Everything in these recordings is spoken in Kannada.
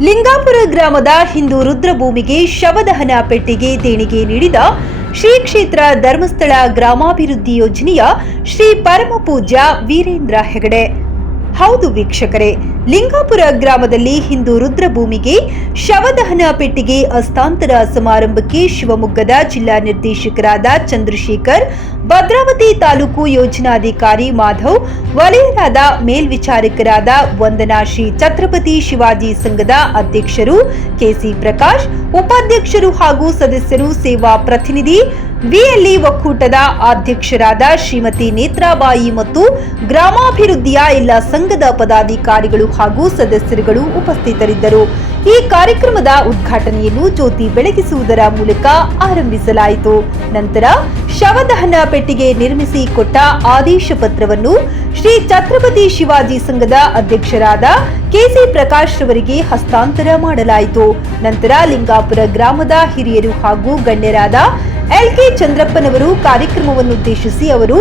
ಲಿಂಗಾಪುರ ಗ್ರಾಮದ ಹಿಂದೂ ರುದ್ರಭೂಮಿಗೆ ಶವದಹನ ಪೆಟ್ಟಿಗೆ ದೇಣಿಗೆ ನೀಡಿದ ಶ್ರೀ ಕ್ಷೇತ್ರ ಧರ್ಮಸ್ಥಳ ಗ್ರಾಮಾಭಿವೃದ್ಧಿ ಯೋಜನೆಯ ಶ್ರೀ ಪರಮಪೂಜ್ಯ ವೀರೇಂದ್ರ ಹೆಗಡೆ. ಹೌದು ವೀಕ್ಷಕರೇ, ಲಿಂಗಾಪುರ ಗ್ರಾಮದಲ್ಲಿ ಹಿಂದೂ ರುದ್ರಭೂಮಿಗೆ ಶವದಹನ ಪೆಟ್ಟಿಗೆ ಹಸ್ತಾಂತರ ಸಮಾರಂಭಕ್ಕೆ ಶಿವಮೊಗ್ಗದ ಜಿಲ್ಲಾ ನಿರ್ದೇಶಕರಾದ ಚಂದ್ರಶೇಖರ್, ಭದ್ರಾವತಿ ತಾಲೂಕು ಯೋಜನಾಧಿಕಾರಿ ಮಾಧವ್, ವಲಯರಾದ ಮೇಲ್ವಿಚಾರಕರಾದ ವಂದನಾ, ಶ್ರೀ ಛತ್ರಪತಿ ಶಿವಾಜಿ ಸಂಘದ ಅಧ್ಯಕ್ಷರು ಕೆಸಿ ಪ್ರಕಾಶ್, ಉಪಾಧ್ಯಕ್ಷರು ಹಾಗೂ ಸದಸ್ಯರು, ಸೇವಾ ಪ್ರತಿನಿಧಿ ವಿಎಲ್ಇ ಒಕ್ಕೂಟದ ಅಧ್ಯಕ್ಷರಾದ ಶ್ರೀಮತಿ ನೇತ್ರಾಬಾಯಿ ಮತ್ತು ಗ್ರಾಮಾಭಿವೃದ್ಧಿಯ ಎಲ್ಲ ಸಂಘದ ಪದಾಧಿಕಾರಿಗಳು ಹಾಗೂ ಸದಸ್ಯರುಗಳು ಉಪಸ್ಥಿತರಿದ್ದರು. ಈ ಕಾರ್ಯಕ್ರಮದ ಉದ್ಘಾಟನೆಯನ್ನು ಜ್ಯೋತಿ ಬೆಳಗಿಸುವುದರ ಮೂಲಕ ಆರಂಭಿಸಲಾಯಿತು. ನಂತರ ಶವದಹನ ಪೆಟ್ಟಿಗೆ ನಿರ್ಮಿಸಿ ಕೊಟ್ಟ ಆದೇಶ ಪತ್ರವನ್ನು ಶ್ರೀ ಛತ್ರಪತಿ ಶಿವಾಜಿ ಸಂಘದ ಅಧ್ಯಕ್ಷರಾದ ಕೆಸಿ ಪ್ರಕಾಶ್ ರವರಿಗೆ ಹಸ್ತಾಂತರ ಮಾಡಲಾಯಿತು. ನಂತರ ಲಿಂಗಾಪುರ ಗ್ರಾಮದ ಹಿರಿಯರು ಹಾಗೂ ಗಣ್ಯರಾದ ಎಲ್ಕೆ ಚಂದ್ರಪ್ಪನವರು ಕಾರ್ಯಕ್ರಮವನ್ನುದ್ದೇಶಿಸಿ ಅವರು,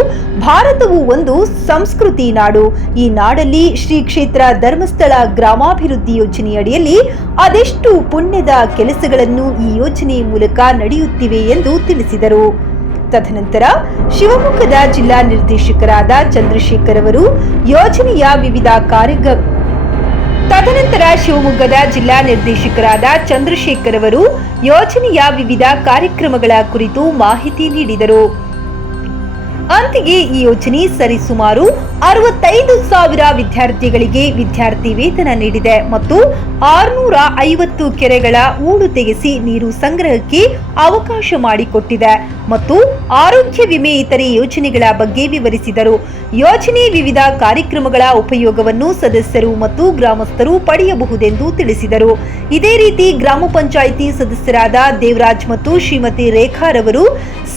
ಭಾರತವು ಒಂದು ಸಂಸ್ಕೃತಿ ನಾಡು. ಈ ನಾಡಲ್ಲಿ ಶ್ರೀ ಕ್ಷೇತ್ರ ಧರ್ಮಸ್ಥಳ ಗ್ರಾಮಾಭಿವೃದ್ಧಿ ಯೋಜನೆಯಡಿಯಲ್ಲಿ ಅದೆಷ್ಟು ಪುಣ್ಯದ ಕೆಲಸಗಳನ್ನು ಈ ಯೋಜನೆಯ ಮೂಲಕ ನಡೆಯುತ್ತಿವೆ ಎಂದು ತಿಳಿಸಿದರು. ತದನಂತರ ಶಿವಮೊಗ್ಗದ ಜಿಲ್ಲಾ ನಿರ್ದೇಶಕರಾದ ಚಂದ್ರಶೇಖರ್ ಅವರು ಯೋಜನೆಯ ವಿವಿಧ ಕಾರ್ಯಕ್ರಮಗಳ ಕುರಿತು ಮಾಹಿತಿ ನೀಡಿದರು. ಅಂತೆಯೇ ಈ ಯೋಜನೆ ಸರಿಸುಮಾರು 65,000 ವಿದ್ಯಾರ್ಥಿಗಳಿಗೆ ವಿದ್ಯಾರ್ಥಿ ವೇತನ ನೀಡಿದೆ ಮತ್ತು 650 ಕೆರೆಗಳ ಹೂಳು ತೆಗೆಸಿ ನೀರು ಸಂಗ್ರಹಕ್ಕೆ ಅವಕಾಶ ಮಾಡಿಕೊಟ್ಟಿದೆ ಮತ್ತು ಆರೋಗ್ಯ ವಿಮೆ ಇತರೆ ಯೋಜನೆಗಳ ಬಗ್ಗೆ ವಿವರಿಸಿದರು. ಯೋಜನೆ ವಿವಿಧ ಕಾರ್ಯಕ್ರಮಗಳ ಉಪಯೋಗವನ್ನು ಸದಸ್ಯರು ಮತ್ತು ಗ್ರಾಮಸ್ಥರು ಪಡೆಯಬಹುದೆಂದು ತಿಳಿಸಿದರು. ಇದೇ ರೀತಿ ಗ್ರಾಮ ಪಂಚಾಯಿತಿ ಸದಸ್ಯರಾದ ದೇವರಾಜ್ ಮತ್ತು ಶ್ರೀಮತಿ ರೇಖಾರವರು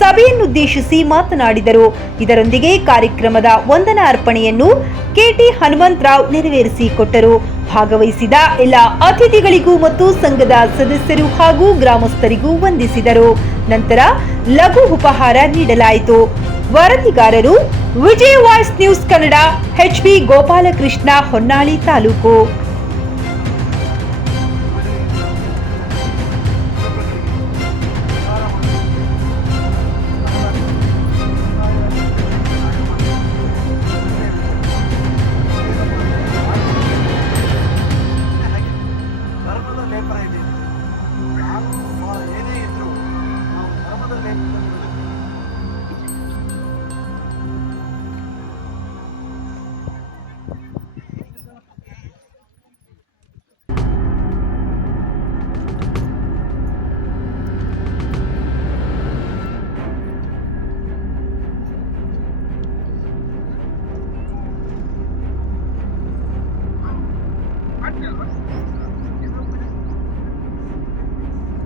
ಸಭೆಯನ್ನುದ್ದೇಶಿಸಿ ಮಾತನಾಡಿದರು. ಇದರೊಂದಿಗೆ ಕಾರ್ಯಕ್ರಮದ ವಂದನಾ ಅರ್ಪಣೆಯನ್ನು ಕೆಟಿ ಹನುಮಂತರಾವ್ ನೆರವೇರಿಸಿಕೊಟ್ಟರು. ಭಾಗವಹಿಸಿದ ಎಲ್ಲ ಅತಿಥಿಗಳಿಗೂ ಮತ್ತು ಸಂಘದ ಸದಸ್ಯರು ಹಾಗೂ ಗ್ರಾಮಸ್ಥರಿಗೂ ವಂದಿಸಿದರು. ನಂತರ ಲಘು ಉಪಹಾರ ನೀಡಲಾಯಿತು. ವರದಿಗಾರರು Vijaya voice news Kannada, HB Gopalakrishna, Honnali taluk.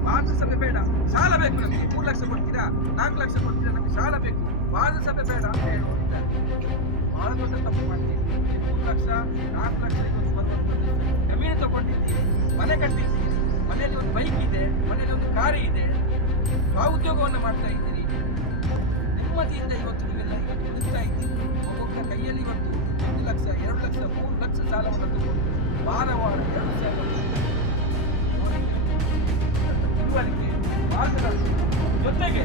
ವಾದ ಸಭೆ ಬೇಡ, ಸಾಲ ಬೇಕು ನಮಗೆ. 3 ಲಕ್ಷ ಕೊಡ್ತೀರಾ, 4 ಲಕ್ಷ ಕೊಡ್ತೀರಾ, ನಮಗೆ ಸಾಲ ಬೇಕು, ವಾದ ಸಭೆ ಬೇಡ ಅಂತ ಹೇಳುತ್ತಿದ್ದಾರೆ. ಬಹಳ ದೊಡ್ಡ ತಪ್ಪು ಮಾಡ್ತೀವಿ. 3 ಲಕ್ಷ 4 ಲಕ್ಷ ಬರುವಂಥದ್ದು ಜಮೀನು ತಗೊಂಡಿದ್ದೀವಿ, ಮನೆ ಕಟ್ಟಿದ್ದೀವಿ, ಮನೆಯಲ್ಲಿ ಒಂದು ಬೈಕ್ ಇದೆ, ಮನೆಯಲ್ಲಿ ಒಂದು ಕಾರು ಇದೆ, ಸ್ವಉದ್ಯೋಗವನ್ನು ಮಾಡ್ತಾ ಇದ್ದೀರಿ. ನೆಮ್ಮದಿಯಿಂದ ಇವತ್ತು ನೀವೆಲ್ಲ ಇವತ್ತು ಉಳಿಸ್ತಾ ಇದ್ದೀರಿ. ಒಬ್ಬೊಬ್ಬರ ಕೈಯಲ್ಲಿ ಇವತ್ತು 1 ಲಕ್ಷ 2 ಲಕ್ಷ 3 ಲಕ್ಷ ಸಾಲವನ್ನು ತಗೊಂಡು ವಾರ 2 ಸಾವಿರ ಜೊತೆಗೆ